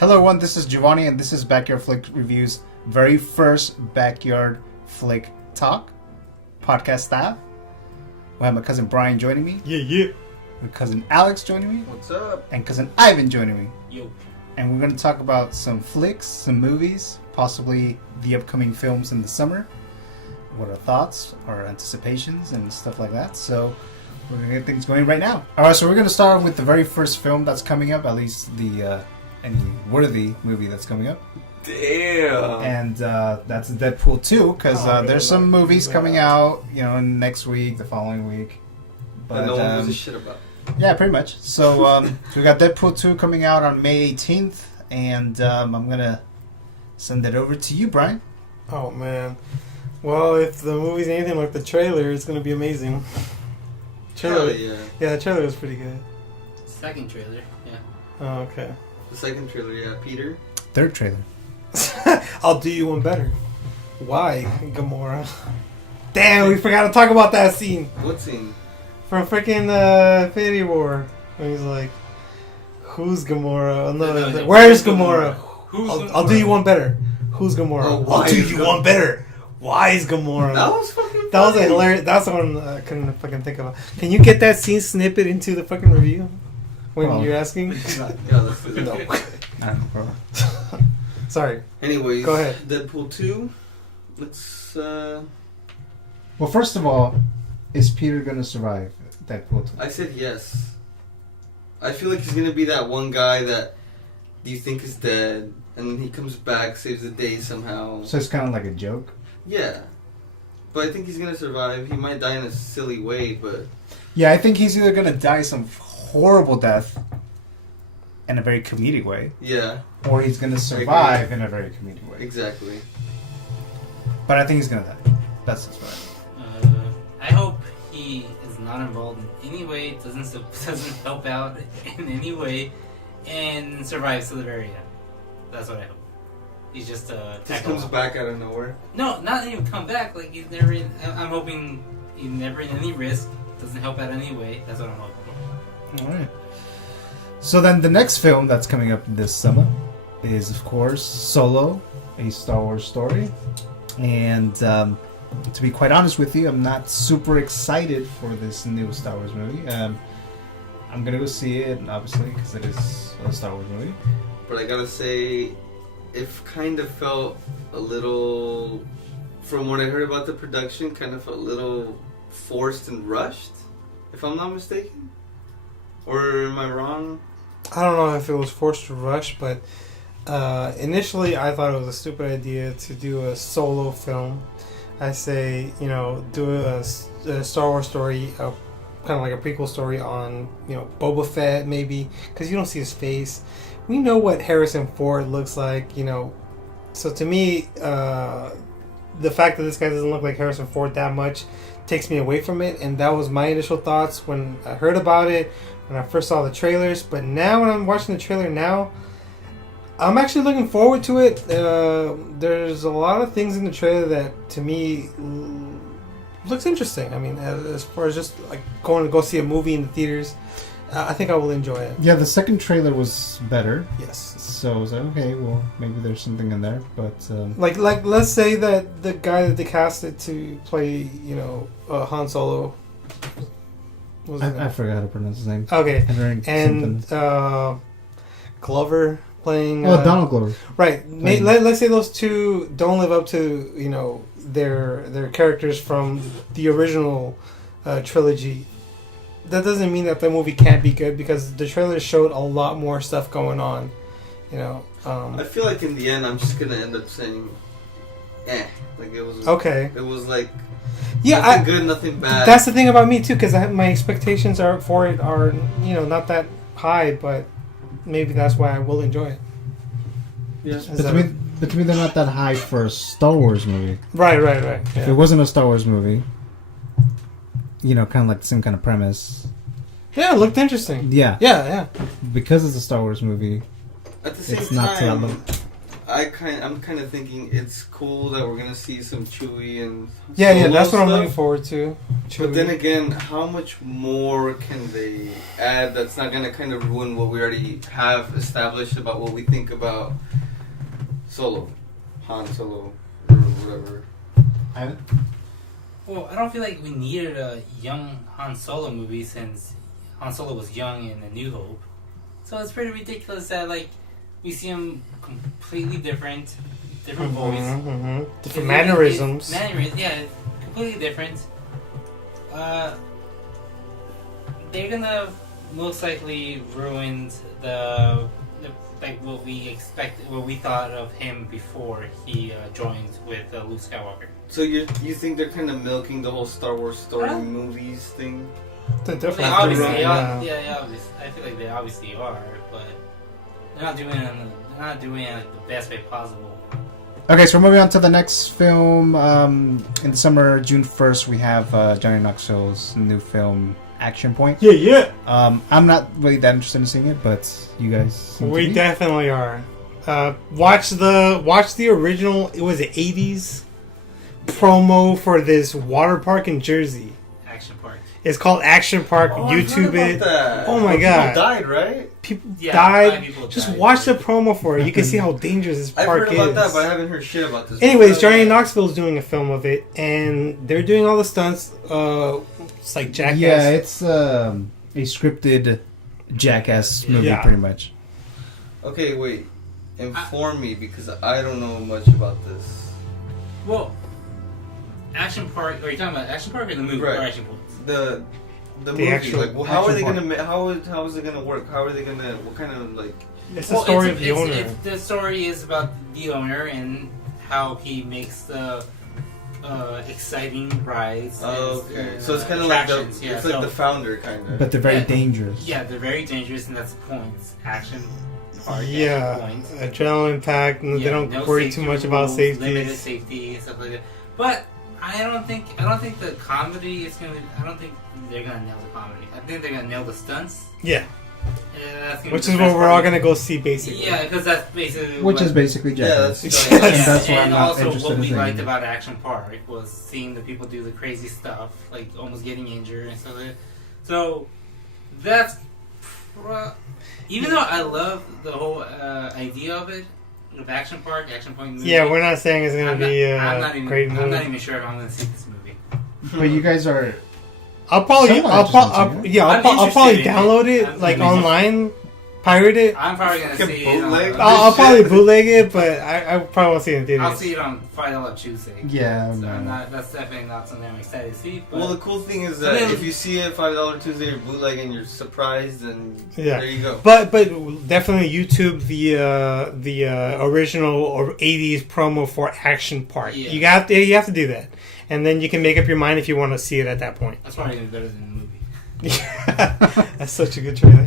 Hello everyone, this is Giovany and this is Backyard Flick Review's very first Backyard Flick Talk podcast staff. We have my cousin Bryan joining me. Yeah. My cousin Alex joining me. What's up? And cousin Ivan joining me. Yo. And we're going to talk about some flicks, some movies, possibly the upcoming films in the summer. What our thoughts, our anticipations, and stuff like that. So we're going to get things going right now. Alright, so we're going to start with the very first film that's coming up, at least the any worthy movie that's coming up. Damn. And that's Deadpool 2, because there's some movies coming out, next week, the following week. But no one gives a shit about. Yeah, pretty much. So we got Deadpool 2 coming out on May 18th, and I'm going to send it over to you, Bryan. Oh, man. Well, if the movie's anything like the trailer, it's going to be amazing. Trailer, yeah. Yeah, the trailer was pretty good. Second trailer, yeah. Oh, okay. The second trailer, yeah. Peter. Third trailer. I'll do you one better. Why, Gamora? Damn, we forgot to talk about that scene. What scene? From freaking Infinity War. When he's like, who's Gamora? No, where's Gamora? I'll do you one better. Who's Gamora? I'll do you one better. Why is Gamora? That was fucking funny. That was a hilarious. That's the one I couldn't fucking think of. Can you get that scene snippet into the fucking review? When you're asking? Yeah, let's do that. No. Sorry. Anyways, go ahead. Deadpool 2. Let's, Well, first of all, is Peter going to survive Deadpool 2? I said yes. I feel like he's going to be that one guy that you think is dead, and he comes back, saves the day somehow. So it's kind of like a joke? Yeah. But I think he's going to survive. He might die in a silly way, but... Yeah, I think he's either going to die some horrible death in a very comedic way. Yeah. Or he's going to survive in a very comedic way. Exactly. But I think he's going to die. That's just what I hope he is not involved in any way, doesn't help out in any way, and survives to the very end. That's what I hope. He's just comes back out of nowhere. No, not even come back. Like he's never. I'm hoping he's never in any risk. Doesn't help out any way. That's what I'm hoping. All right. So then the next film that's coming up this summer is, of course, Solo, a Star Wars story. And to be quite honest with you, I'm not super excited for this new Star Wars movie. I'm going to go see it, obviously, because it is a Star Wars movie. But I gotta say, it kind of felt a little, from what I heard about the production, kind of felt a little forced and rushed, if I'm not mistaken. Or am I wrong? I don't know if it was forced to rush, but initially I thought it was a stupid idea to do a solo film. I say, do a Star Wars story, kind of like a prequel story on, Boba Fett maybe, because you don't see his face. We know what Harrison Ford looks like, So to me, the fact that this guy doesn't look like Harrison Ford that much takes me away from it, and that was my initial thoughts when I heard about it, when I first saw the trailers. But now when I'm watching the trailer now, I'm actually looking forward to it. There's a lot of things in the trailer that to me looks interesting. I mean, as far as just like going to go see a movie in the theaters, I think I will enjoy it. Yeah, the second trailer was better. Yes. So I was like, okay, well, maybe there's something in there, but... Like, let's say that the guy that they casted to play, Han Solo... I forgot how to pronounce his name. Okay. And Glover playing... Donald Glover. Right. Let's say those two don't live up to, their characters from the original trilogy. That doesn't mean that the movie can't be good, because the trailer showed a lot more stuff going on. I feel like in the end I'm just gonna end up saying, like it was okay. It was like nothing good, nothing bad. That's the thing about me too, because my expectations are not that high, but maybe that's why I will enjoy it. Yes, but to me, they're not that high for a Star Wars movie. Right. Yeah. If it wasn't a Star Wars movie, kind of like the same kind of premise. Yeah, it looked interesting. Yeah. Yeah. Because it's a Star Wars movie, at the same it's not time, I'm kind of thinking it's cool that we're gonna see some Chewie and Yeah, Solo that's what I'm stuff. looking forward to. But then again, how much more can they add that's not gonna kind of ruin what we already have established about what we think about Solo, Han Solo, or whatever. Well, I don't feel like we needed a young Han Solo movie since Han Solo was young in A New Hope. So it's pretty ridiculous that we see him completely different voice, different mannerisms. Yeah, completely different. They're gonna most likely ruin the what we thought of him before he joined with Luke Skywalker. So you think they're kind of milking the whole Star Wars story Huh? movies thing? They They definitely obviously, have to, obviously, I feel like they obviously are, but they're not doing it like the best way possible. Okay, so we're moving on to the next film. In the summer, June 1st, we have Johnny Knoxville's new film, Action Point. Yeah. I'm not really that interested in seeing it, but you guys seem to We be. definitely are. Watch the original. It was the 80s promo for this water park in Jersey. Action Park. It's called Action Park. Oh, YouTube it. That. Oh my People God. died, right? People Yeah, died. 5 people Just died. watch the promo for it. You can see how dangerous this I've park heard about is. that, but I haven't heard shit about this. Anyways, Johnny Knoxville's doing a film of it, and they're doing all the stunts. It's like Jackass. Yeah, it's a scripted Jackass movie, Yeah. pretty much. Okay, wait. Inform me because I don't know much about this. Well, Action Park. Are you talking about Action Park or the movie? Right. Or Action Point? The movie, actual like, well, how are they Action gonna how is it gonna work? How are they gonna what kind of like? It's the story of the owner. The story is about the owner and how he makes the exciting rides. Okay, and, so it's kind of like the attractions. Yeah, it's like so- the founder kind of. But they're very Yeah. dangerous. Yeah, they're very dangerous, and that's the point. It's Action Park. Yeah, Action Point. adrenaline packed, and they Yeah, don't no worry safety too much about rules, safety. limited safety, and stuff like that. But I don't think the comedy is gonna. I don't think they're gonna nail the comedy. I think they're gonna nail the stunts. Yeah, And that's gonna which be is the what best we're part. all gonna go see, basically. Yeah, because that's basically Which what, is basically Yeah, Jackass. that's- Yeah, And that's why I'm and not also interested what in we seeing liked it. about Action Park was seeing the people do the crazy stuff, like almost getting injured and stuff like that. So that's even though I love the whole idea of it, of Action Park, Action Point movie. Yeah, we're not saying it's gonna I'm be not, I'm not a even, great I'm movie. not even sure if I'm going to see this movie. But you guys are. I'll probably, Somewhat I'll, interested in I'll, seeing it. yeah, I'm I'll probably interested in it. download it I'm like interested. online, pirate it. I'm probably going to Fucking see it. bootleg? I'll Shit. probably bootleg it, but I probably won't see it in theaters. I'll see it on $5 Tuesday. Yeah, So man. that's definitely not something I'm excited to see. But Well, the cool thing is So that then- if you see it $5 Tuesday or bootleg and you're surprised, and Yeah. there you go. But definitely YouTube the original or 80s promo for Action Park. Yeah. You have to do that, and then you can make up your mind if you want to see it at that point. that's probably going to be better than the movie. That's such a good trailer.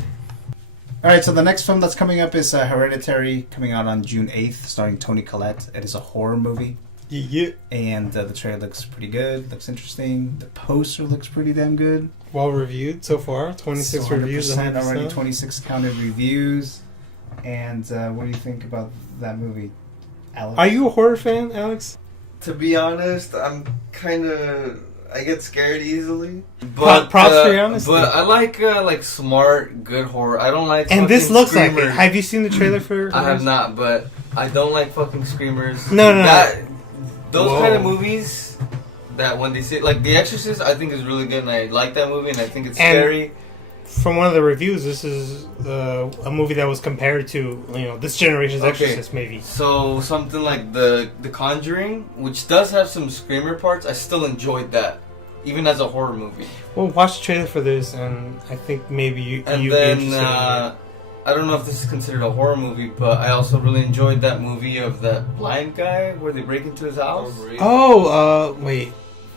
Alright, so the next film that's coming up is Hereditary, coming out on June 8th, starring Toni Collette. It is a horror movie, Yeah. and the trailer looks pretty good, looks interesting. The poster looks pretty damn good. Well reviewed so far. 26 So reviews. 100% already, 100%. 26 counted reviews. And what do you think about that movie, Alex? Are you a horror fan, Alex? To be honest, I'm kind of I get scared easily. But Props for your honesty. But I like smart, good horror. I don't like. And this fucking looks like it. screamers. Have you seen the trailer for? I have not, but I don't like fucking screamers. No. Those Whoa. kind of movies that when they say like The Exorcist, I think is really good, and I like that movie, and I think it's And- scary. From one of the reviews, this is a movie that was compared to this generation's Okay. Exorcist, maybe. So something like the Conjuring, which does have some screamer parts, I still enjoyed that, even as a horror movie. Well, watch the trailer for this, and I think maybe you'd And be then interested in it. I don't know if this is considered a horror movie, but I also really enjoyed that movie of that blind guy where they break into his house. Wait.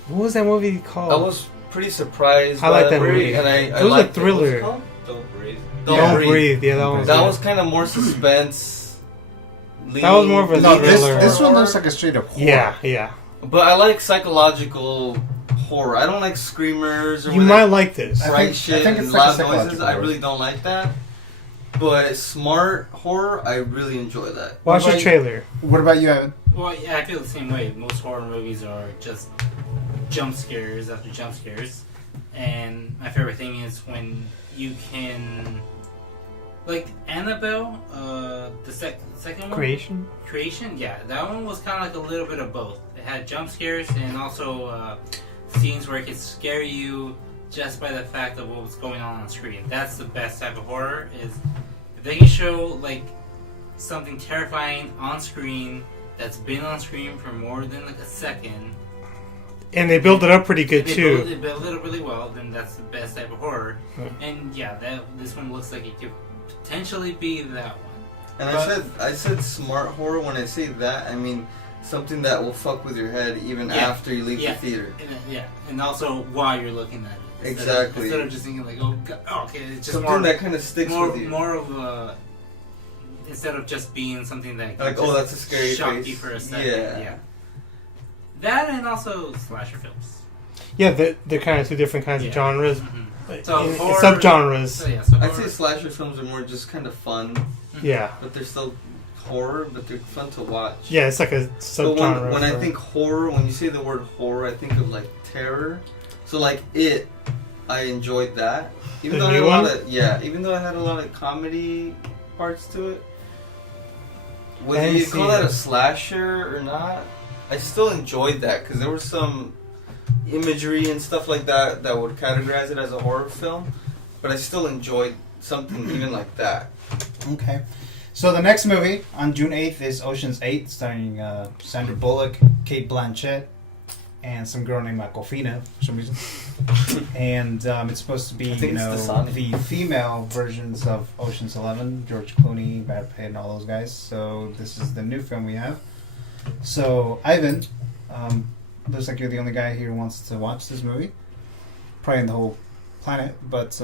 What was that movie called? I was pretty surprised. I by like that movie. and I It was a liked thriller. What's it called? Don't breathe. Don't Breathe. Yeah, that Don't one. Breathe. That was kind of more suspense. That was more of a No, this thriller. one looks like a straight up horror. Yeah. But I like psychological horror. I don't like screamers or You when might they like this. I fright think- shit I think and it's like a loud noises. psychological I horror. really don't like that. But smart horror, I really enjoy that. Watch the trailer. What about you, Evan? Well, yeah, I feel the same way. Most horror movies are just jump scares after jump scares. And my favorite thing is when you can... Like, Annabelle, the second one? Creation, yeah. That one was kind of like a little bit of both. It had jump scares and also scenes where it could scare you just by the fact of what was going on screen. That's the best type of horror, is if they can show, like, something terrifying on screen that's been on screen for more than, like, a second. And they build it up pretty good, too. They build it up really well, then that's the best type of horror. And, yeah, this one looks like it could potentially be that one. And I said smart horror. When I say that, I mean something that will fuck with your head even after you leave the theater. And also while you're looking at it. Exactly. Instead of just thinking like, oh, God, okay, it's just something more, that kind of sticks with you. More of a, instead of just being something that like, oh, that's a scary shock face. you for a second. Yeah. That and also slasher films. Yeah, they're kind of two different kinds of genres. Mm-hmm. So subgenres. So I'd say slasher films are more just kind of fun. Yeah. But they're still horror, but they're fun to watch. Yeah, it's like a subgenre. When I think horror, when you say the word horror, I think of like terror. So like It, I enjoyed that. Even though I had a lot of comedy parts to it. Whether you call that a slasher or not, I still enjoyed that because there was some imagery and stuff like that that would categorize it as a horror film, but I still enjoyed something even like that. Okay. So the next movie on June 8th is Ocean's 8, starring Sandra Bullock, Kate Blanchett, and some girl named Aquafina for some reason. And it's supposed to be, the female versions of Ocean's 11, George Clooney, Brad Pitt, and all those guys. So this is the new film we have. So, Ivan, looks like you're the only guy here who wants to watch this movie. Probably in the whole planet, but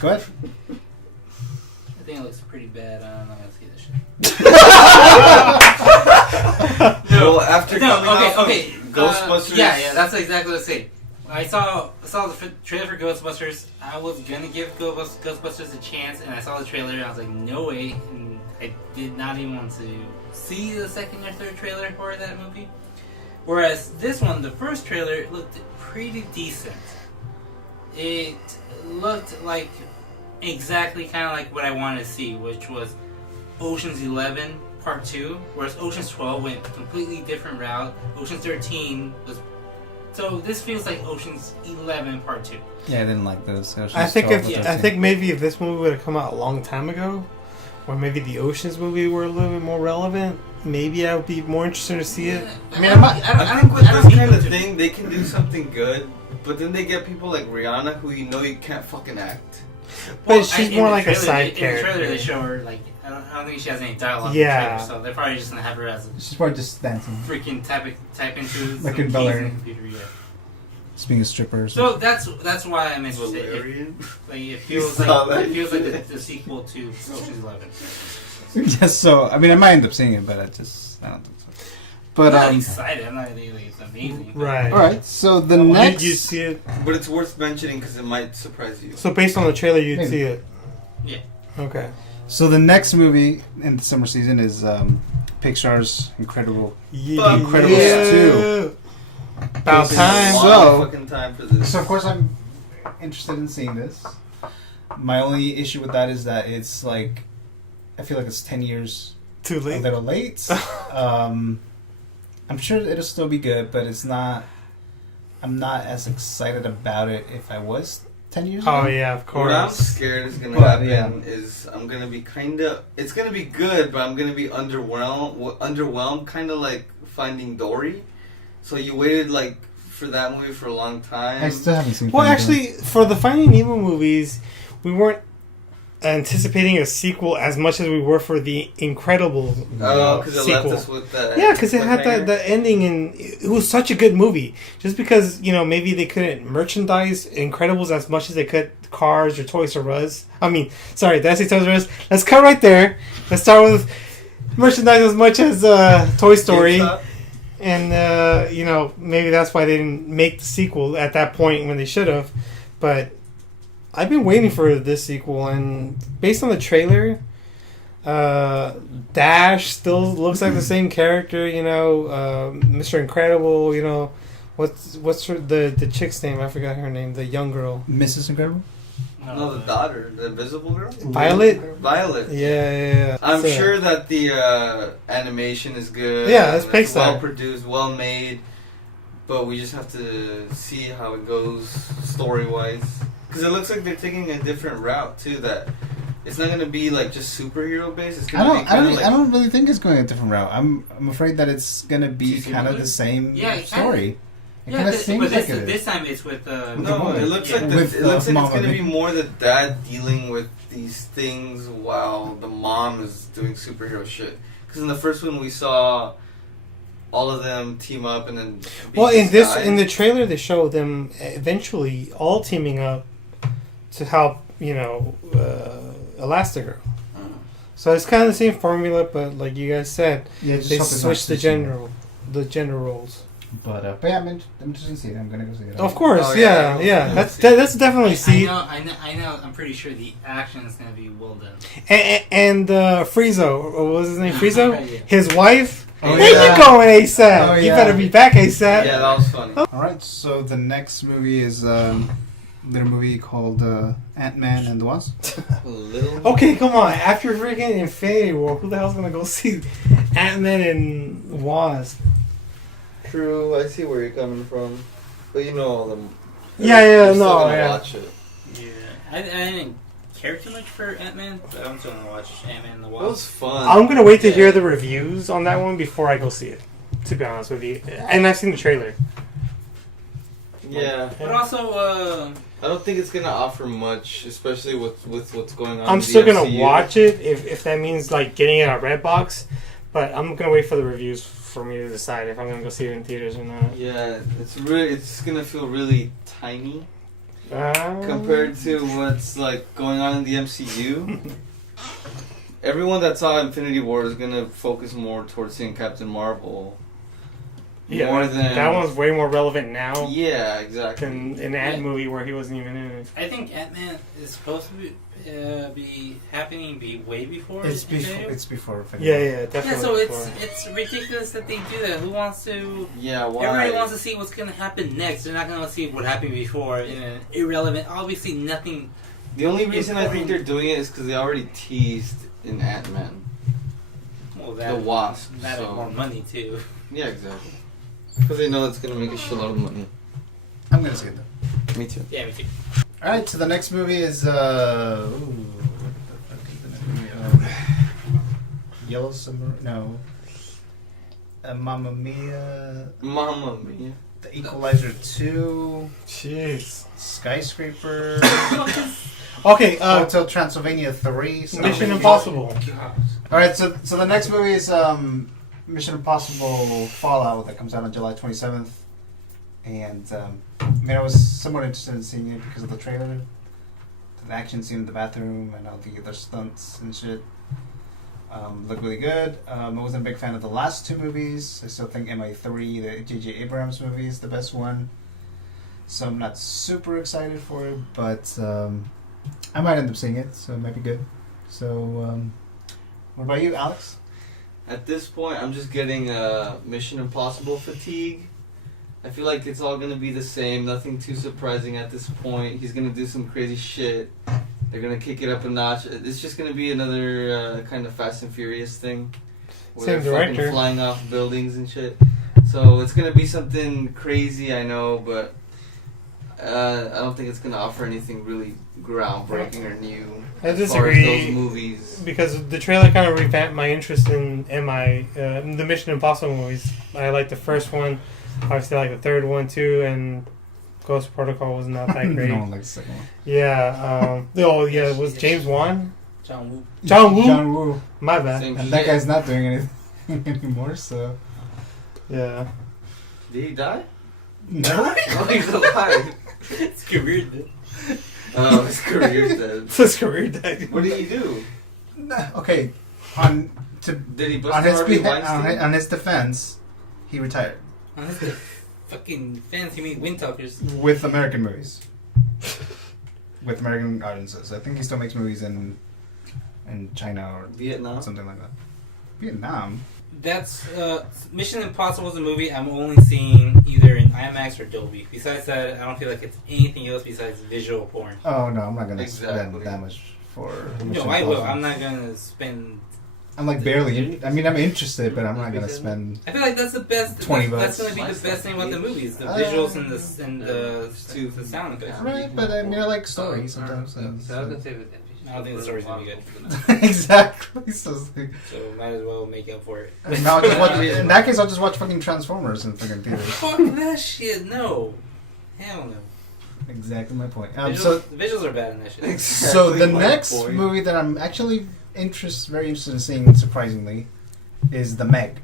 go ahead. I think it looks pretty bad. I'm not gonna see this shit. Well, after Ghostbusters. Yeah, that's exactly what I say. I saw the trailer for Ghostbusters. I was gonna give Ghostbusters a chance, and I saw the trailer, and I was like, no way. And I did not even want to see the second or third trailer for that movie. Whereas this one, the first trailer, looked pretty decent. It looked like exactly kind of like what I wanted to see, which was Ocean's 11 Part 2, whereas Ocean's 12 went a completely different route. Ocean's 13 was... So this feels like Ocean's 11 Part 2. Yeah, I didn't like those. I think maybe if this movie would have come out a long time ago, or maybe the Ocean's movie were a little bit more relevant, maybe I would be more interested to see it. I mean, I think with this kind of thing, they can do something good, but then they get people like Rihanna who you can't fucking act. But she's more like a side character. In the trailer, they show her, like, I don't think she has any dialogue in the trailer, so they're probably just going to have her as she's probably just dancing. Freaking type into like in Bel Air. Yeah. Speaking of strippers. So that's why I'm interested. It feels like the sequel to Ocean's 11. Yes, so, I mean, I might end up seeing it, but I don't think so. But, I'm not excited. I'm not thinking it's amazing. Right. Alright, so the next... Did you see it? But it's worth mentioning because it might surprise you. So based on the trailer, you'd see it? Yeah. Okay. So the next movie in the summer season is Pixar's Incredibles 2. About time. So of course I'm interested in seeing this. My only issue with that is that it's like, I feel like it's 10 years too late. A little late. I'm sure it'll still be good, but it's not. I'm not as excited about it if I was 10 years ago. Oh yeah, of course. What I'm scared is gonna happen is I'm gonna be it's gonna be good, but I'm gonna be underwhelmed, kind of like Finding Dory. So you waited like for that movie for a long time. I still haven't seen. Well, actually, for the Finding Nemo movies, we weren't anticipating a sequel as much as we were for the Incredibles because it sequel. left us with that. Yeah, because it had the ending, and it was such a good movie. Just because maybe they couldn't merchandise Incredibles as much as they could Cars or Toys R Us. I mean, sorry, did I say Toys R Us? Let's cut right there. Let's start with merchandise as much as Toy Story. And, maybe that's why they didn't make the sequel at that point when they should have. But I've been waiting for this sequel, and based on the trailer, Dash still looks like the same character, you know. Mr. Incredible, you know. What's the chick's name? I forgot her name. The young girl. Mrs. Incredible? No, the daughter, the invisible girl. Violet. Violet. Yeah. I'm So- sure that the animation is good. Yeah, it's and Pixar. well produced, well made. But we just have to see how it goes story wise. Because it looks like they're taking a different route too. That it's not gonna be like just superhero based. It's gonna be kind of like I don't really think it's going a different route. I'm afraid that it's gonna be Too kind of similar? the same Yeah, it story. It Yeah, kind of but seems like this, it is. this time it's with the no. woman. It looks Yeah. like With, it looks like Mama it's gonna May. be more the dad dealing with these things while the mom is doing superhero shit. Because in the first one we saw all of them team up and then. beat Well, in guy. in the trailer, they show them eventually all teaming up to help, you know, Elastigirl. So it's kind of the same formula, but like you guys said, Yeah, just they hope it's not switched too similar. the gender roles. But yeah, I'm interested to see it. I'm gonna go see it. Of course, Oh, yeah. yeah. That's definitely see. I know. I'm pretty sure the action is gonna be well done. And Friezo, what was his name? Friezo, Yeah. his wife. Oh, Where yeah. you going, ASAP? Oh, You yeah. better be back ASAP. Yeah, that was funny. All right, so the next movie is a little movie called Ant-Man and the Wasp. A little. Okay, come on. After freaking Infinity War, who the hell's gonna go see Ant-Man and Wasp? True, I see where you're coming from, but you know all them. Yeah, you're still no, gonna yeah. watch it. Yeah, I didn't care too much for Ant-Man, but I'm still gonna watch Ant-Man and the It was Wasp. fun. I'm gonna wait to Yeah. hear the reviews on that one before I go see it. To be honest with you, and I've seen the trailer. Yeah, But also, I don't think it's gonna offer much, especially with what's going on. I'm in the still gonna MCU. watch it if that means like getting it on Redbox, but I'm gonna wait for the reviews for me to decide if I'm gonna go see it in theaters or not. Yeah, it's gonna feel really tiny compared to what's like going on in the MCU. Everyone that saw Infinity War is gonna focus more towards seeing Captain Marvel. Yeah, More than that one's way more relevant now Yeah, exactly. than an Ant movie where he wasn't even in it. I think Ant-Man is supposed to be way before. It's Infinity before. War. It's before. Yeah, definitely. Yeah, so before. it's ridiculous that they do that. Who wants to? Yeah, why? Everybody wants to see what's gonna happen next. They're not gonna see what happened before. Irrelevant. Obviously, nothing. The only reason I think they're doing it is because they already teased in Ant-Man Well, the Wasp. That So more money too. yeah, exactly. Because they know it's gonna make a shitload of money. I'm gonna see it though. Me too. Yeah, me too. All right, so the next movie is what the fuck is the next movie? Yellow Submarine? No. Mamma Mia. Mamma Mia. The Equalizer 2. Jeez. Skyscraper. Okay, Hotel Transylvania 3. so- Mission Impossible. All right, so the next movie is Mission Impossible Fallout that comes out on July 27th. And I was somewhat interested in seeing it because of the trailer. The action scene in the bathroom and all the other stunts and shit. Look really good. I wasn't a big fan of the last two movies. I still think MI3, the J.J. Abrams movie, is the best one. So I'm not super excited for it, but I might end up seeing it, so it might be good. So, what about you, Alex? At this point, I'm just getting Mission Impossible fatigue. I feel like it's all gonna be the same. Nothing too surprising at this point. He's gonna do some crazy shit. They're gonna kick it up a notch. It's just gonna be another kind of Fast and Furious thing, where Same they're fucking director. flying off buildings and shit. So it's gonna be something crazy, I know, but I don't think it's gonna offer anything really groundbreaking or new I as far as disagree. those movies. Because the trailer kind of revamped my interest in the Mission Impossible movies. I like the first one. Obviously, I like the third one too, and Ghost Protocol was not that great. No one likes the second one. Yeah. It was James Wan. John Woo. John Woo. John Woo. My bad. Same And shit. that guy's not doing anything anymore, so. Yeah. Did he die? No? Oh, he's alive. It's career. Oh, his career's dead. His career died. What did he do? Okay, Did he bust on his Harvey beha- Weinstein? on his defense, he retired Unless the fucking fans who make Wind Talkers. with American movies, with American audiences. I think he still makes movies in in China or Vietnam. something like that. Vietnam. That's Mission Impossible is a movie I'm only seeing either in IMAX or Dolby. Besides that, I don't feel like it's anything else besides visual porn. Oh no, I'm not gonna Exactly. spend that much for. No, Mission I will. Impossible. I'm not gonna spend. I'm like barely. I mean, I'm interested, but I'm not gonna spend. I feel like that's the best. $20 That's gonna be the best thing about the movies: the visuals and the sound effects. Right, but I mean, I like stories sometimes. So I was gonna say with I don't think the story's gonna be good. Exactly. So, So might as well make up for it. now I'll just watch, in that case, I'll just watch fucking Transformers in fucking theaters. Fuck that shit. No. Hell no. Exactly my point. The visuals are bad in that shit. So the Exactly my next point. movie that I'm actually very interested in seeing, surprisingly, is The Meg,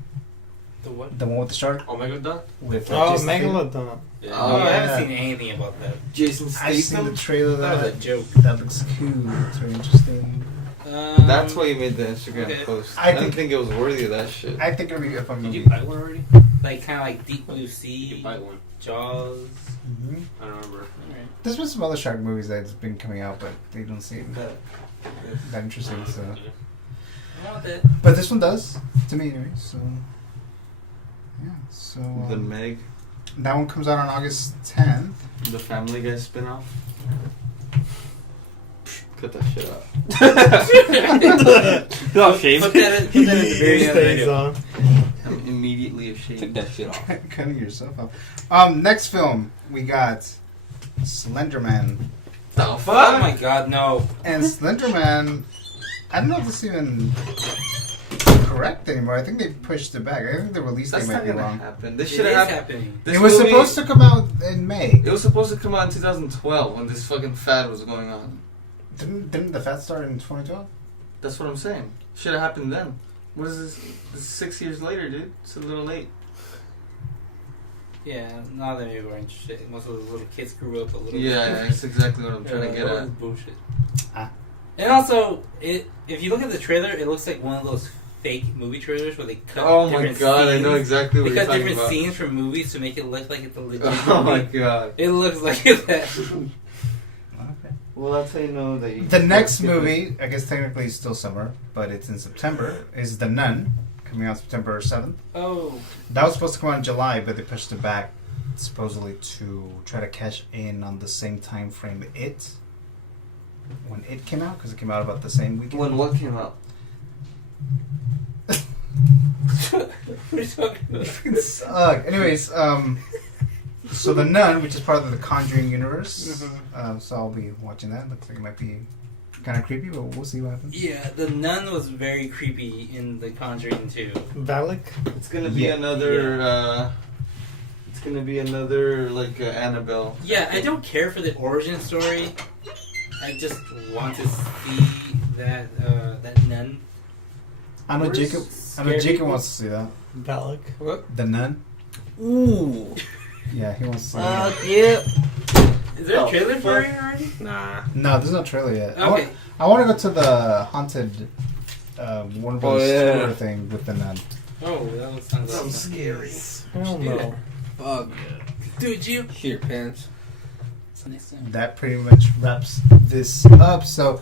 The what? the one with the shark. Oh my god, With Oh, Jason Statham. Megalodon. yeah. Oh, I yeah. haven't seen anything about that. Jason I've seen Statham. the trailer. That was a That joke. that looks cool. It's very interesting. That's why you made the Instagram Okay. post. I I didn't think- think it was worthy of that shit. I think it'll be a fun Did movie. you buy one already? Like kind of like Deep Blue You Sea, buy one. Jaws. Mhm. I don't remember. Alright. There's been some other shark movies that's been coming out, but they don't seem that interesting. So, I want that. but this one does to me anyway. So, yeah. So The Meg, that one comes out on August 10th. the Family Guy spinoff. Cut that shit out. No, shame. Put that in the very end of the Stays video. on. I'm immediately ashamed. Take that shit off. Cutting yourself off. Next film we got Slenderman, The Oh fuck? my god, no. and Slenderman. I don't know if this is even correct anymore. I think they pushed it back. I think the release date That's might not be gonna wrong. happen. This It should is have happened. happening. This It was movie- supposed to come out in May. It was supposed to come out in 2012 when this fucking fad was going on. Didn't the fat start in 2012? That's what I'm saying. Should have happened then. What is this? This is 6 years later, dude. It's a little late. Yeah, now that people are interested. Most of the little kids grew up a little Yeah, bit. that's exactly what I'm trying to get What at. is bullshit. Ah. And also, if you look at the trailer, it looks like one of those fake movie trailers where they cut Oh my different god, I scenes. know exactly what They you're cut talking different about. scenes from movies to make it look like it's a legit Oh my movie. god. It looks like that. Okay. Well, that's how you know that you. The next movie, I guess technically it's still summer, but it's in September, is The Nun, coming out September 7th. Oh. That was supposed to come out in July, but they pushed it back, supposedly to try to cash in on the same time frame when it came out, because it came out about the same weekend. When what came out? What are you talking about? Suck. Anyways, so The Nun, which is part of the Conjuring universe, so I'll be watching that. Looks like it might be kind of creepy, but we'll see what happens. Yeah, the nun was very creepy in The Conjuring 2. Valak. It's gonna be Yeah. another. It's gonna be another like Annabelle. Yeah, I don't care for the origin story. I just want to see that nun. I know Where's Jacob. I know Scary Jacob People? wants to see that. Valak. What? The Nun. Ooh. Yeah, he wants to see that. Yeah. Is there Oh, a trailer for fuck. it already? Nah. No, there's no trailer yet. Okay. I want to go to the haunted Warner Bros. yeah. Tour thing with The Nun. Oh, that sounds Sounds awesome. scary. Hell Do no. Fuck. Do it, Gio. Here, pants. Next time. That pretty much wraps this up. So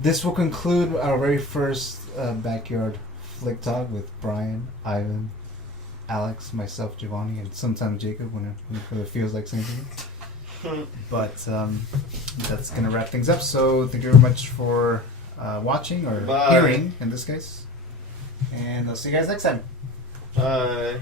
this will conclude our very first backyard flick talk with Bryan, Ivan, Alex, myself, Giovany, and sometimes Jacob when it feels like saying something. But that's gonna wrap things up. So thank you very much for watching or Bye. hearing in this case, and I'll see you guys next time. Bye.